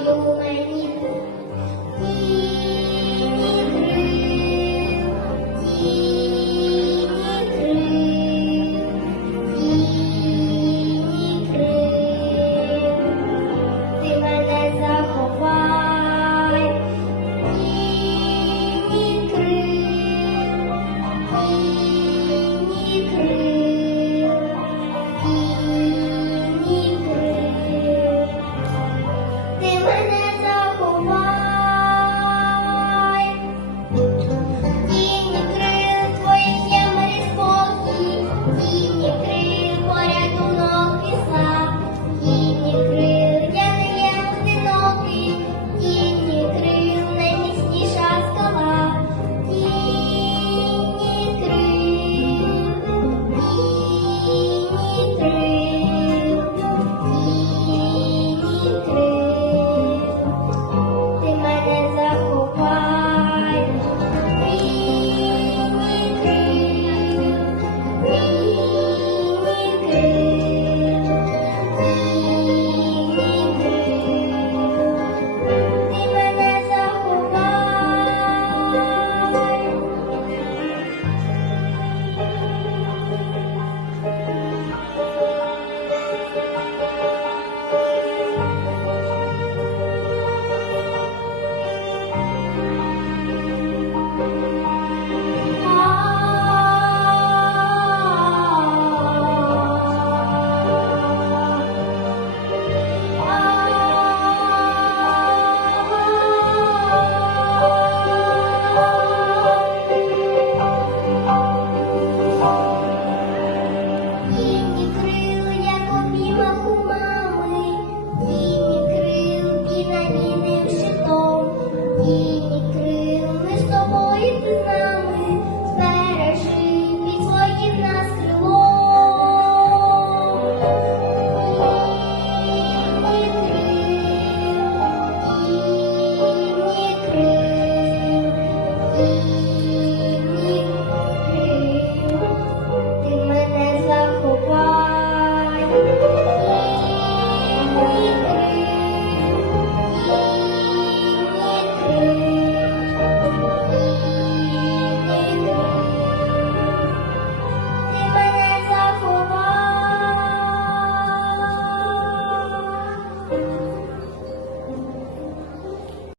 Lord.